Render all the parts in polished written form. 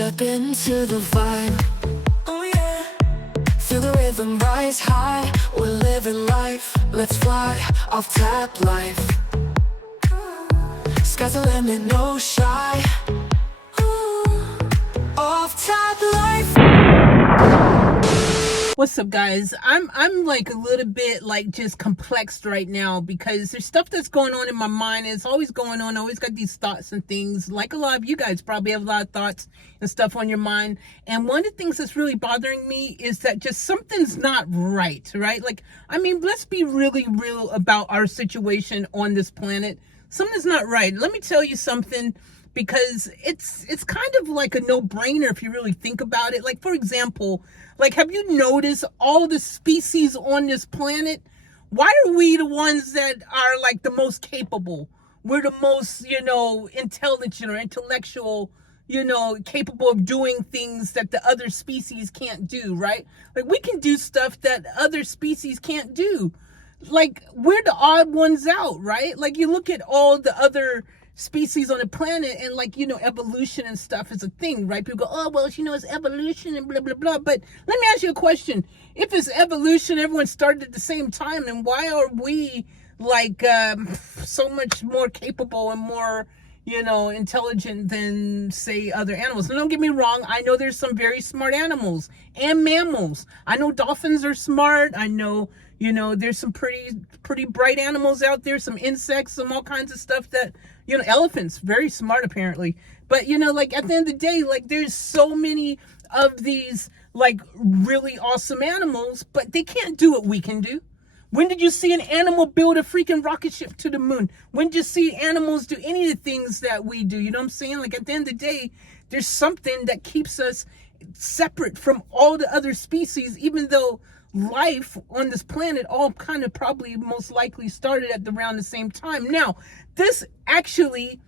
Step into the vibe, oh yeah. Feel the rhythm rise high, we're living life. Let's fly, off tap life. Sky's the limit, no shy. Off tap life. What's up, guys? I'm like a little bit like just complexed right now because there's stuff that's going on in my mind. It's always going on. I always got these thoughts and things. Like a lot of you guys probably have a lot of thoughts and stuff on your mind. And one of the things that's really bothering me is that just something's not right? Like, I mean, let's be really real about our situation on this planet. Something's not right. Let me tell you something, because it's kind of like a no-brainer if you really think about it. Like, for example, like, have you noticed all the species on this planet? Why are we the ones that are like the most capable? We're the most, intelligent or intellectual, capable of doing things that the other species can't do, right? Like, we can do stuff that other species can't do. Like, we're the odd ones out, right? Like, you look at all the other species on the planet, and like, evolution and stuff is a thing, right? People go, oh, well, it's evolution and blah blah blah. But let me ask you a question. If it's evolution, everyone started at the same time, and why are we like so much more capable and more intelligent than, say, other animals? And don't get me wrong, I know there's some very smart animals and mammals. I know dolphins are smart. I know there's some pretty bright animals out there, some insects, some all kinds of stuff that, elephants, very smart apparently. But, like, at the end of the day, like, there's so many of these, like, really awesome animals, but they can't do what we can do. When did you see an animal build a freaking rocket ship to the moon? When did you see animals do any of the things that we do? You know what I'm saying? Like, at the end of the day, there's something that keeps us separate from all the other species, even though life on this planet all kind of probably most likely started at around the same time. Now, this actually,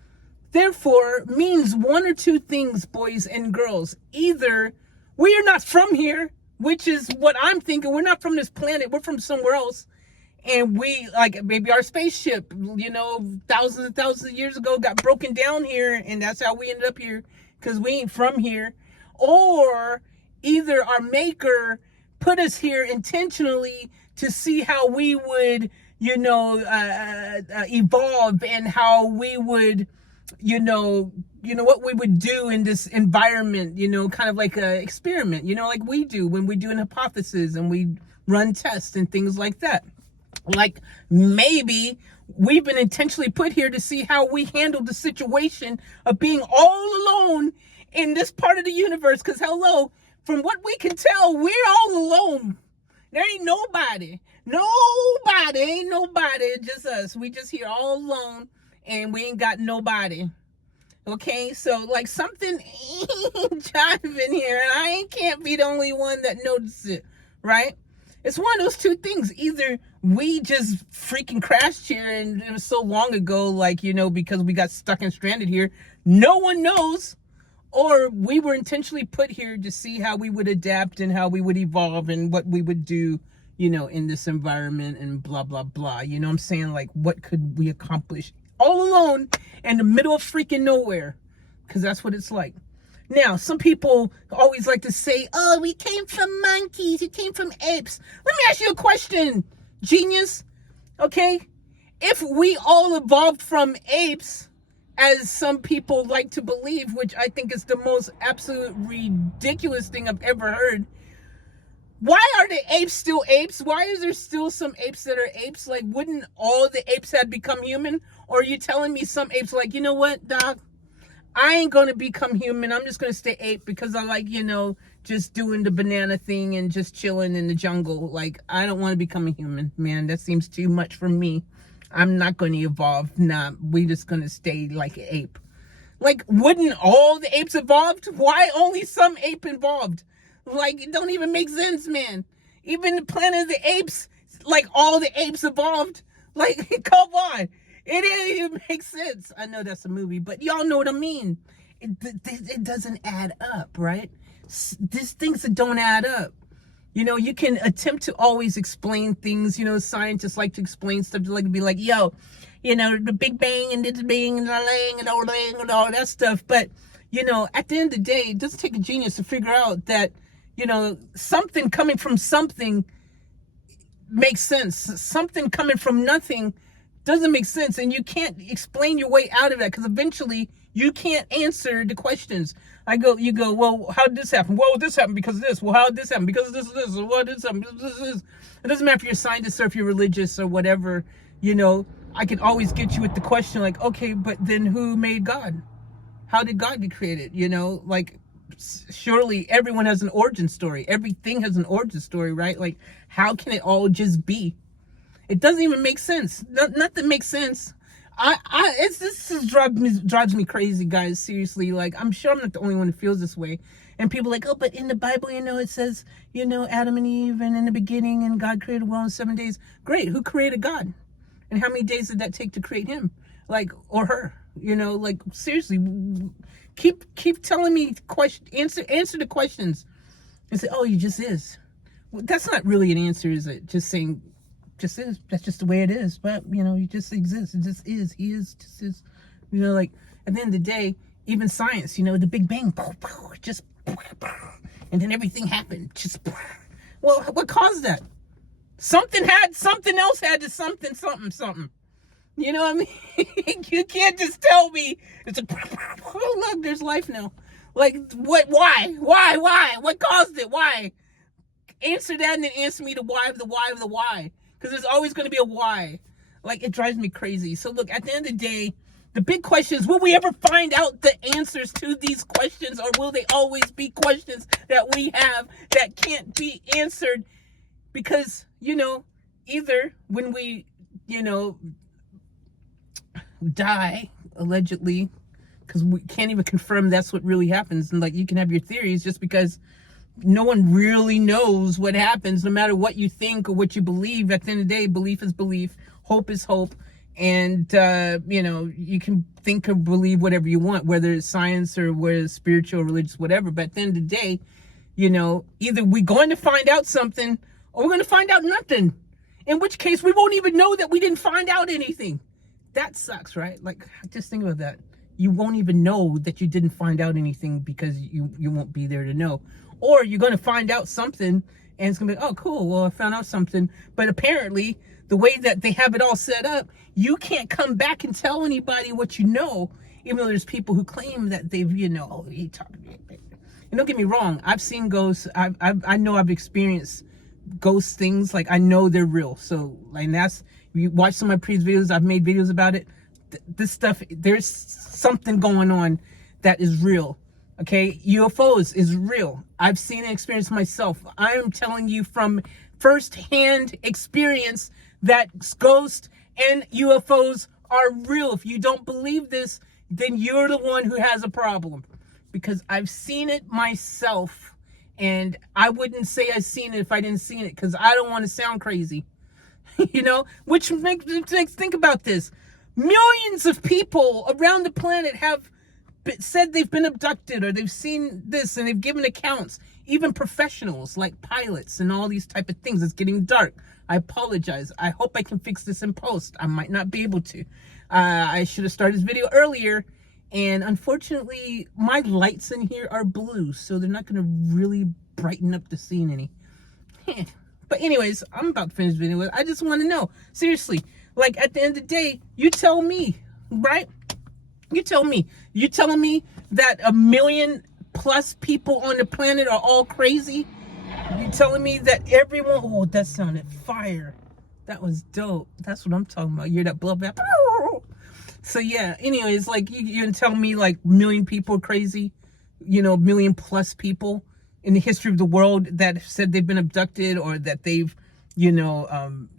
therefore, means one or two things, boys and girls. Either we are not from here, which is what I'm thinking. We're not from this planet. We're from somewhere else. And we, like, maybe our spaceship, thousands and thousands of years ago got broken down here, and that's how we ended up here, because we ain't from here. Or either our maker put us here intentionally to see how we would, evolve, and how we would, what we would do in this environment, kind of like a experiment, like we do when we do an hypothesis and we run tests and things like that. Like, maybe we've been intentionally put here to see how we handle the situation of being all alone in this part of the universe. Because, hello, from what we can tell, we're all alone. There ain't nobody. Ain't nobody. Just us. We just here all alone, and we ain't got nobody. Okay? So, like, something ain't jiving here, and I can't be the only one that noticed it, right? It's one of those two things. Either we just freaking crashed here, and it was so long ago, like, because we got stuck and stranded here. No one knows. Or we were intentionally put here to see how we would adapt and how we would evolve and what we would do, in this environment and blah, blah, blah. You know what I'm saying? Like, what could we accomplish all alone in the middle of freaking nowhere? Because that's what it's like. Now, some people always like to say, oh, we came from monkeys. We came from apes. Let me ask you a question, genius. Okay? If we all evolved from apes, as some people like to believe, which I think is the most absolute ridiculous thing I've ever heard, why are the apes still apes? Why is there still some apes that are apes? Like, wouldn't all the apes have become human? Or are you telling me some apes like, you know what, doc? I ain't going to become human. I'm just going to stay ape because I like, just doing the banana thing and just chilling in the jungle. Like, I don't want to become a human, man. That seems too much for me. I'm not going to evolve. Nah, we just going to stay like an ape. Like, wouldn't all the apes evolved? Why only some ape evolved? Like, it don't even make sense, man. Even the Planet of the Apes, like, all the apes evolved. Like, come on. It didn't even make sense. I know that's a movie, but y'all know what I mean. It doesn't add up, right? These things that don't add up. You can attempt to always explain things. Scientists like to explain stuff. They like to be like, yo, the Big Bang and this Bang and the Lang and all that stuff. But, at the end of the day, it doesn't take a genius to figure out that, something coming from something makes sense. Something coming from nothing doesn't make sense. And you can't explain your way out of that, because eventually you can't answer the questions. You go, well, how did this happen? Well, this happened because of this. Well, how did this happen? Because of this, What did this happen? It doesn't matter if you're a scientist or if you're religious or whatever, I can always get you with the question like, okay, but then who made God? How did God get created? Surely everyone has an origin story. Everything has an origin story, right? Like, how can it all just be? It doesn't even make sense. Nothing makes sense. This drives me crazy, guys. Seriously, like, I'm sure I'm not the only one who feels this way. And people are like, oh, but in the Bible, it says, Adam and Eve, and in the beginning, and God created the world in 7 days. Great. Who created God? And how many days did that take to create him? Or her? Seriously, keep telling me answer the questions. And say, oh, he just is. Well, that's not really an answer, is it? Just saying, just is. That's just the way it is. But, he just exists. It just is. He is, just is. At the end of the day, even science, the Big Bang, just, and then everything happened. Just, well, what caused that? Something else had to something. You know what I mean? You can't just tell me it's oh, look, there's life now. Like, what? Why? What caused it? Why? Answer that and then answer me the why of the why of the why. Because there's always going to be a why. Like, it drives me crazy. So look, at the end of the day, the big question is, will we ever find out the answers to these questions, or will they always be questions that we have that can't be answered? Because, either when we, die, allegedly, because we can't even confirm that's what really happens. And you can have your theories, just because no one really knows what happens, no matter what you think or what you believe. At the end of the day, belief is belief, hope is hope. And, you can think or believe whatever you want, whether it's science or whether it's spiritual, religious, whatever. But at the end of the day, either we're going to find out something or we're going to find out nothing. In which case, we won't even know that we didn't find out anything. That sucks, right? Just think about that. You won't even know that you didn't find out anything, because you won't be there to know. Or you're going to find out something and it's going to be, oh, cool, well, I found out something. But apparently, the way that they have it all set up, you can't come back and tell anybody what you know, even though there's people who claim that they've, oh, he talking. And don't get me wrong, I've seen ghosts. I know I've experienced ghost things. I know they're real. So, that's, you watch some of my previous videos, I've made videos about it. This stuff, there's something going on that is real. Okay, UFOs is real. I've seen and experienced myself. I am telling you from first-hand experience that ghosts and UFOs are real. If you don't believe this, then you're the one who has a problem, because I've seen it myself, and I wouldn't say I've seen it if I didn't see it, because I don't want to sound crazy. Which makes think about this. Millions of people around the planet have said they've been abducted, or they've seen this, and they've given accounts. Even professionals like pilots and all these type of things. It's getting dark. I apologize. I hope I can fix this in post. I might not be able to. I should have started this video earlier, and unfortunately my lights in here are blue, so they're not going to really brighten up the scene any. But anyways, I'm about to finish the video. I just want to know, seriously, at the end of the day, you tell me, right? You tell me. You're telling me that 1 million plus people on the planet are all crazy? You're telling me that everyone... Oh, that sounded fire. That was dope. That's what I'm talking about. You're that bloodbath. So yeah, anyways, you're gonna tell me 1 million people are crazy? 1 million plus people in the history of the world that said they've been abducted, or that they've,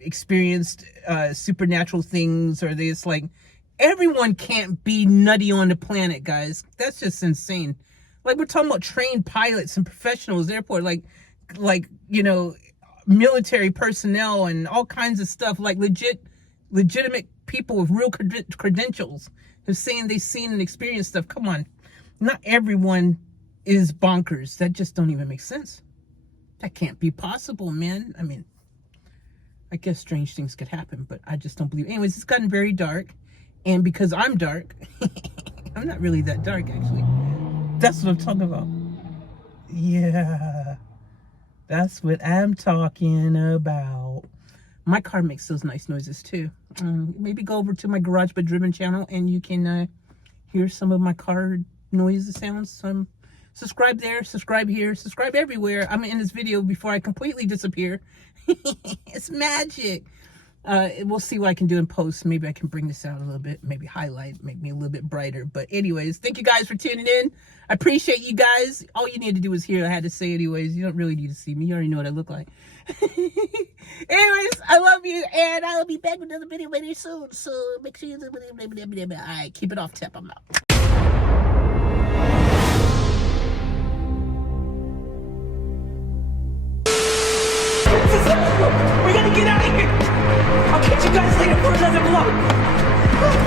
experienced supernatural things, or this everyone can't be nutty on the planet, guys. That's just insane. We're talking about trained pilots and professionals, airport, military personnel and all kinds of stuff, legitimate people with real credentials who's saying they've seen and experienced stuff. Come on. Not everyone is bonkers. That just don't even make sense. That can't be possible, man. I mean, I guess strange things could happen, but I just don't believe. Anyways, it's gotten very dark. And because I'm dark, I'm not really that dark, actually. That's what I'm talking about. Yeah, that's what I'm talking about. My car makes those nice noises too. Maybe go over to my Garage But Driven channel and you can hear some of my car noise sounds. Subscribe there, subscribe here, subscribe everywhere. I'm in this video before I completely disappear. It's magic. We'll see what I can do in post. Maybe I can bring this out a little bit, maybe highlight, make me a little bit brighter. But anyways, thank you guys for tuning in. I appreciate you guys. All you need to do is hear I had to say anyways. You don't really need to see me. You already know what I look like. Anyways, I love you, and I'll be back with another video very soon. So make sure you do. All right, keep it off tap. I'm out. We gotta get out of here. I'll catch you guys later for another vlog.